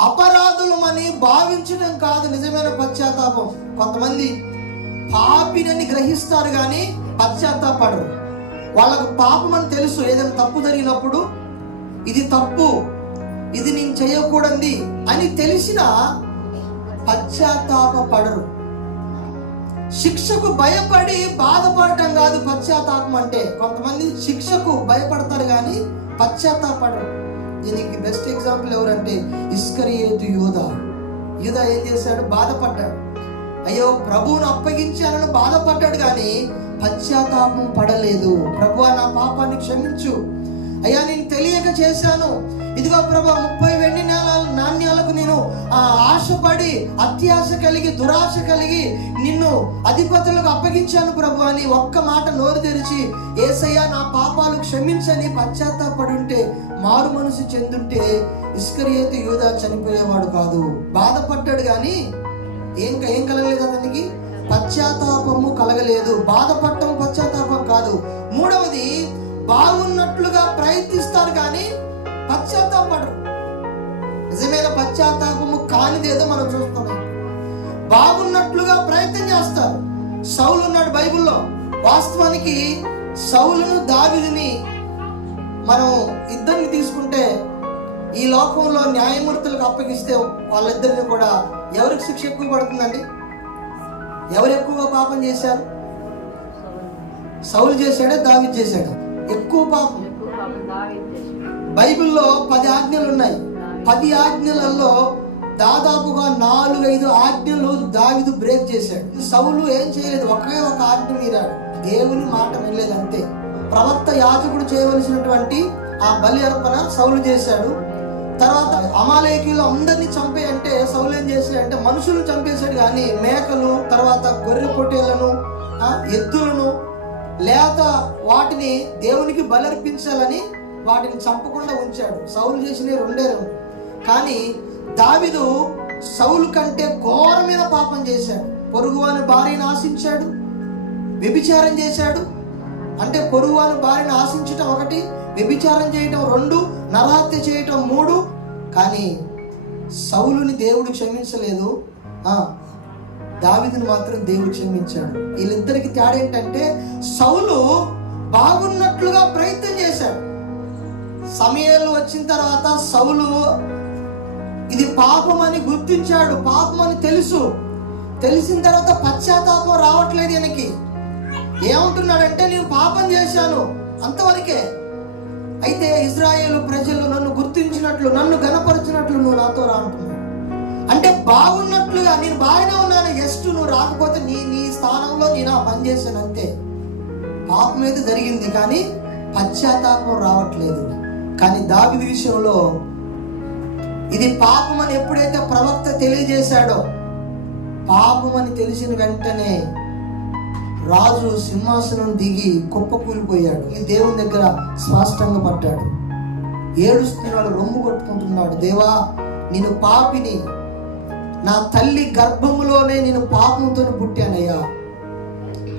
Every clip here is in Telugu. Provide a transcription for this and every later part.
అపరాధులమని భావించడం కాదు నిజమైన పశ్చాత్తాపం. కొంతమంది పాపినని గ్రహిస్తారు కానీ పశ్చాత్తాపడరు. వాళ్ళకు పాపం అని తెలుసు. ఏదైనా తప్పు జరిగినప్పుడు ఇది తప్పు ఇది నేను చేయకూడదు అని తెలిసిన పశ్చాత్తాప పడరు శిక్షకు భయపడి బాధపడటం కాదు పశ్చాత్తాపం అంటే. కొంతమంది శిక్షకు భయపడతారు కానీ పశ్చాత్తాపడరు. దీనికి బెస్ట్ ఎగ్జాంపుల్ ఎవరంటే ఇస్కరియేతు యోధ యోధ ఏం చేశాడు? బాధపడ్డాడు. అయ్యో ప్రభువును అప్పగించాలని బాధపడ్డాడు కానీ పశ్చాత్తాపం పడలేదు. ప్రభు నా పాపాన్ని క్షమించు. అయ్యా నేను తెలియక చేశాను. ఇదిగో ప్రభా ముప్పై వెండి నాణ్యాలకు నేను ఆ ఆశపడి అత్యాశ కలిగి దురాశ కలిగి నిన్ను అధిపతులకు అప్పగించాను ప్రభు అని ఒక్క మాట నోరు తెరిచి ఏసయ్యా నా పాపాలు క్షమించని పశ్చాత్తాపడుంటే మారు మనసు చెందుంటే ఇస్కరియేతు యూదా చనిపోయేవాడు కాదు. బాధపడ్డాడు కానీ ఏం ఏం కలగలేదు అతనికి? పశ్చాత్తాపము కలగలేదు. బాధపడటం పశ్చాత్తాపం కాదు. మూడవది బాగున్నట్లుగా ప్రయత్నిస్తూ పశ్చాత్తాపడరు నిజమైన పశ్చాత్తాపము కానిదేదో మనం చూస్తున్నాం బాగున్నట్లుగా ప్రయత్నం చేస్తారు. సౌలు ఉన్నాడు బైబిల్లో. వాస్తవానికి సౌలును దావిదిని మనం ఇద్దరిని తీసుకుంటే ఈ లోకంలో న్యాయమూర్తులకు అప్పగిస్తే వాళ్ళిద్దరిని కూడా ఎవరికి శిక్ష ఎక్కువ పడుతుందండి? ఎవరు ఎక్కువగా పాపం చేశారు? సౌలు చేశాడే దావి చేశాడు? ఎక్కువ పాపం. బైబిల్లో పది ఆజ్ఞలు ఉన్నాయి పది ఆజ్ఞలలో దాదాపుగా నాలుగైదు ఆజ్ఞలు దావిదు బ్రేక్ చేశాడు. సౌలు ఏం చేయలేదు. ఒకే ఒక ఆజ్ఞ మీరాడు. దేవుని మాట వినలేదు అంతే. ప్రవక్త యాజకుడు చేయవలసినటువంటి ఆ బలి అర్పణ సౌలు చేశాడు. తర్వాత అమాలేకీలు అందరినీ చంపే అంటే సౌలు ఏం చేశాడంటే మనుషులను చంపేశాడు. కానీ మేకలు తర్వాత గొర్రె పొట్టేళ్ళను ఎద్దులను లేత వాటిని దేవునికి బలర్పించాలని వాటిని చంపకుండా ఉంచాడు. సౌలు చేసిన రెండే రెండు. కానీ దావిదు సౌలు కంటే ఘోరమైన పాపం చేశాడు. పొరుగువాని భార్యను ఆశించాడు. వ్యభిచారం చేశాడు. అంటే పొరుగువాని భార్యను ఆశించటం ఒకటి వ్యభిచారం చేయటం రెండు నరహత్య చేయటం మూడు. కానీ సౌలుని దేవుడు క్షమించలేదు. దావిదిని మాత్రం దేవుడు క్షమించాడు. వీళ్ళిద్దరికి తేడా ఏంటంటే సౌలు బాగున్నట్లుగా ప్రయత్నం చేశాడు. సమయాలు వచ్చిన తర్వాత సౌలు ఇది పాపం అని గుర్తించాడు పాపం అని తెలుసు. తెలిసిన తర్వాత పశ్చాత్తాపం రావట్లేదు ఈయనకి. ఏమంటున్నాడంటే నేను పాపం చేశాను అంతవరకే. అయితే ఇజ్రాయేల్ ప్రజలు నన్ను గుర్తించినట్లు నన్ను గనపరిచినట్లు నువ్వు నాతో రా అంటే బాగున్నట్లుగా నేను బాగానే ఉన్నాను. జస్ట్ నువ్వు రాకపోతే నీ నీ స్థానంలో నేను ఆ పని చేశాను అంతే. పాపం మీద జరిగింది కానీ పశ్చాత్తాపం రావట్లేదు. కానీ దావిది విషయంలో ఇది పాపం అని ఎప్పుడైతే ప్రవక్త తెలియజేశాడో పాపం అని తెలిసిన వెంటనే రాజు సింహాసనం దిగి కుప్పకూలిపోయాడు ఈ దేవుని దగ్గర స్పష్టంగా పడ్డాడు. ఏడుస్తున్నాడు రొమ్ము కొట్టుకుంటున్నాడు. దేవా నేను పాపిని నా తల్లి గర్భములోనే నేను పాపంతో పుట్టానయ్యా.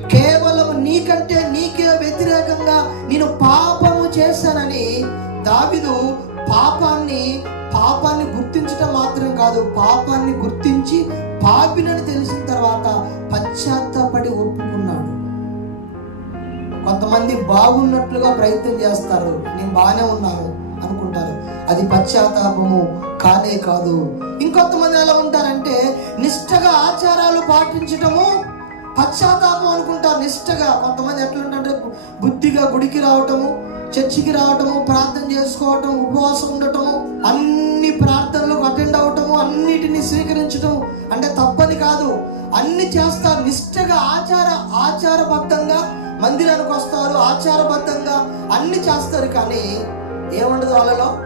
కేవలం నీకంటే నీకే వ్యతిరేకంగా నేను పాపము చేశానని దావిదు పాపాన్ని పాపాన్ని గుర్తించటం మాత్రం కాదు పాపాన్ని గుర్తించి పాపినని తెలిసిన తర్వాత పశ్చాత్తాపడి ఒప్పుకున్నాడు. కొంతమంది బాగున్నట్లుగా ప్రయత్నం చేస్తారు. నేను బాగానే ఉన్నాను అనుకుంటారు. అది పశ్చాత్తాపము కానే కాదు. ఇంకొంతమంది ఎలా ఉంటారంటే నిష్టగా ఆచారాలు పాటించటము పశ్చాత్తాపం అనుకుంటారు. నిష్టగా కొంతమంది ఎట్లుంటారంటే బుద్ధిగా గుడికి రావటము చర్చికి రావటము ప్రార్థన చేసుకోవటం ఉపవాసం ఉండటము అన్ని ప్రార్థనలకు అటెండ్ అవటము అన్నిటిని స్వీకరించటం అంటే తప్పని కాదు. అన్ని చేస్తారు నిష్టగా ఆచార ఆచారబద్ధంగా మందిరానికి వస్తారు ఆచారబద్ధంగా అన్ని చేస్తారు కానీ ఏముండదు వాళ్ళలో?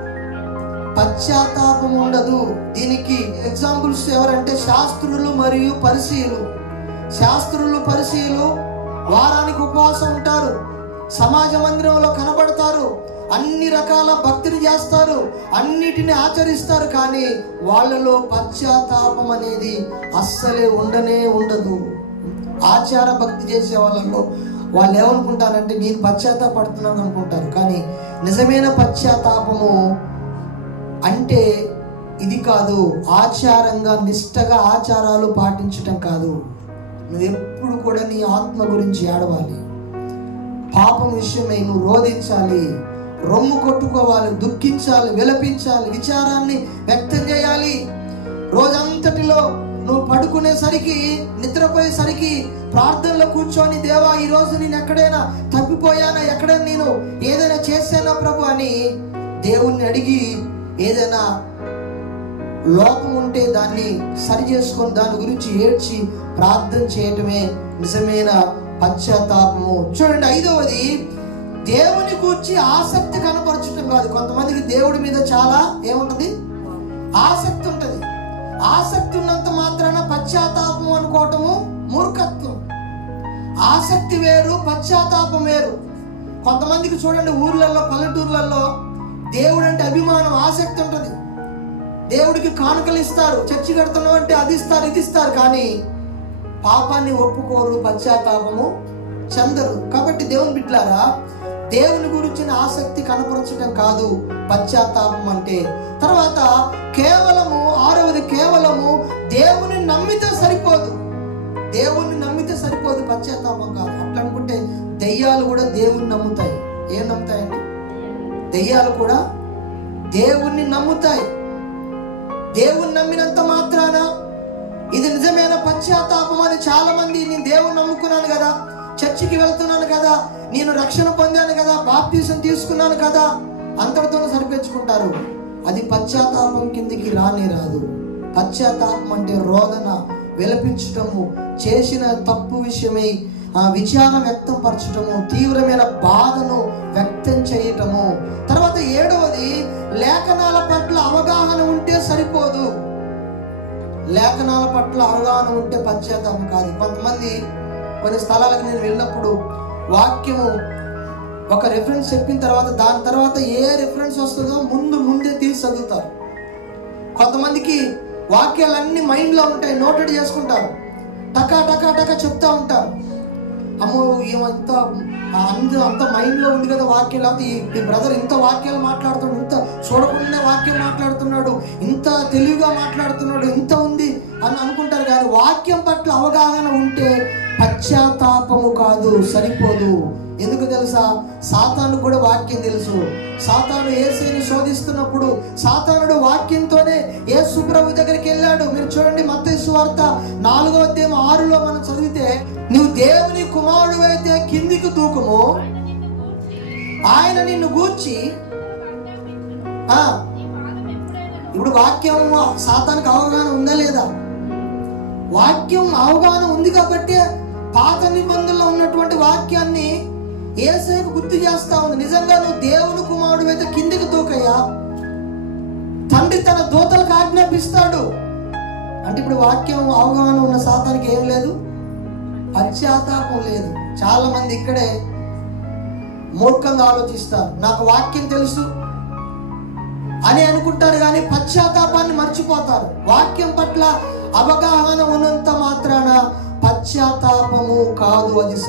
పశ్చాత్తాపం ఉండదు. దీనికి ఎగ్జాంపుల్స్ ఎవరంటే శాస్త్రులు మరియు పరిశీలు. శాస్త్రులు పరిశీలు వారానికి ఉపవాసం ఉంటారు. సమాజ మందిరంలో కనబడతారు. అన్ని రకాల భక్తిని చేస్తారు. అన్నిటిని ఆచరిస్తారు. కానీ వాళ్ళలో పశ్చాత్తాపం అనేది అస్సలే ఉండనే ఉండదు. ఆచార భక్తి చేసే వాళ్ళలో వాళ్ళు ఏమనుకుంటారంటే నేను పశ్చాత్తాపడుతున్నాను అనుకుంటారు. కానీ నిజమైన పశ్చాత్తాపము అంటే ఇది కాదు. ఆచారంగా నిష్టగా ఆచారాలు పాటించటం కాదు. నువ్వు ఎప్పుడు కూడా నీ ఆత్మ గురించి ఏడవాలి. పాపం విషయమై నువ్వు రోధించాలి. రొమ్ము కొట్టుకోవాలి దుఃఖించాలి విలపించాలి విచారాన్ని వ్యక్తం చేయాలి. రోజంతటిలో నువ్వు పడుకునేసరికి నిద్రపోయేసరికి ప్రార్థనలో కూర్చొని దేవా ఈ రోజు నేను ఎక్కడైనా తప్పిపోయానా? ఎక్కడైనా నేను ఏదైనా చేశానా ప్రభు? అని దేవుణ్ణి అడిగి ఏదైనా లోపం ఉంటే దాన్ని సరి చేసుకొని దాని గురించి ఏడ్చి ప్రార్థన చేయటమే నిజమైన పశ్చాత్తాపము. చూడండి ఐదవది దేవుని గురించి ఆసక్తి కనపరచడం కాదు. కొంతమందికి దేవుడి మీద చాలా ఏముంటది? ఆసక్తి ఉంటుంది. ఆసక్తి ఉన్నంత మాత్రాన పశ్చాత్తాపం అనుకోవటము మూర్ఖత్వం. ఆసక్తి వేరు పశ్చాత్తాపం వేరు. కొంతమందికి చూడండి ఊర్లలో పల్లెటూర్లలో దేవుడు అంటే అభిమానం ఆసక్తి ఉంటుంది. దేవుడికి కానుకలు ఇస్తారు. చర్చి కడుతున్నాం అంటే అది ఇస్తారు ఇది ఇస్తారు. కానీ పాపాన్ని ఒప్పుకోరు పశ్చాత్తాపము చెందరు. కాబట్టి దేవుని బిడ్లారా దేవుని గురించిన ఆసక్తి కనపరచడం కాదు పశ్చాత్తాపం అంటే. తర్వాత కేవలము ఆరవది కేవలము దేవుని నమ్మితే సరిపోదు. దేవుణ్ణి నమ్మితే సరిపోదు పశ్చాత్తాపం కాదు. అట్లా అనుకుంటే దెయ్యాలు కూడా దేవుణ్ణి నమ్ముతాయి. ఏం నమ్ముతాయండి? దెయ్యాలు కూడా దేవుణ్ణి నమ్ముతాయి. దేవుణ్ణి నమ్మినంత మాత్రాన ఇది నిజమే పశ్చాత్తాపం అని చాలా మంది నేను దేవుని నమ్ముకున్నాను కదా. చర్చికి వెళ్తున్నాను కదా. నేను రక్షణ పొందాను కదా. బాప్తీసం తీసుకున్నాను కదా. అంతటితోనే సరిపెచ్చుకుంటారు అది పశ్చాత్తాపం కిందికి రానే రాదు. పశ్చాత్తాపం అంటే రోదన విలపించటము చేసిన తప్పు విషయమై ఆ విచారం వ్యక్తం పరచటము తీవ్రమైన బాధను వ్యక్తం చేయటము. తర్వాత ఏడవది లేఖనాల పట్ల అవగాహన ఉంటే సరిపోదు. లేఖనాల పట్ల అవగాహన ఉంటే పశ్చాత్తాపం కాదు. కొంతమంది కొన్ని స్థలాలకు నేను వెళ్ళినప్పుడు వాక్యము ఒక రెఫరెన్స్ చెప్పిన తర్వాత దాని తర్వాత ఏ రెఫరెన్స్ వస్తుందో ముందు ముందే తీసి చదువుతారు. కొంతమందికి వాక్యాలన్నీ మైండ్లో ఉంటాయి నోటెడ్ చేసుకుంటారు. టకా టకా టకా చెప్తూ ఉంటారు. అమ్మో ఏమంత అంత అంత మైండ్లో ఉంది కదా వాక్యం లేకపోతే ఈ- బ్రదర్ ఇంత వాక్యాలు మాట్లాడుతున్నాడు ఇంత చూడకుండా వాక్యం మాట్లాడుతున్నాడు ఇంత తెలివిగా మాట్లాడుతున్నాడు ఇంత ఉంది అని అనుకుంటారు కానీ వాక్యం పట్ల అవగాహన ఉంటే పశ్చాత్తాపము కాదు సరిపోదు. ఎందుకు తెలుసా? సాతాను కూడా వాక్యం తెలుసు. సాతాను ఏసీని శోధిస్తున్నప్పుడు సాతానుడు వాక్యంతోనే యేసు ప్రభు దగ్గరికి వెళ్ళాడు. మీరు చూడండి మత్తయి వార్త నాలుగవ అధ్యాయం ఆరులో మనం చదివితే నువ్వు దేవుని కుమారుడు అయితే కిందికి తూకుము. ఆయన నిన్ను గూర్చి ఆ ఇప్పుడు వాక్యం సాతానికి అవగాహన ఉందా లేదా? వాక్యం అవగాహన ఉంది కాబట్టి పాత నిబంధనలో ఉన్నటువంటి వాక్యాన్ని ఏసేపు గుర్తు చేస్తా ఉంది. నిజంగా నువ్వు దేవుని కుమారుడు అయితే కిందికి తూకయ్యా. తండ్రి తన దూతలకు ఆజ్ఞాపిస్తాడు. అంటే ఇప్పుడు వాక్యం అవగాహన ఉన్న సాతానికి ఏం లేదు. పశ్చాత్తాపం లేదు. చాలా మంది ఇక్కడే మూర్ఖంగా ఆలోచిస్తారు. నాకు వాక్యం తెలుసు అని అనుకుంటారు కానీ పశ్చాత్తాపాన్ని మర్చిపోతారు. వాక్యం పట్ల అవగాహన ఉన్నంత మాత్రాన పశ్చాత్తాపము కాదు అది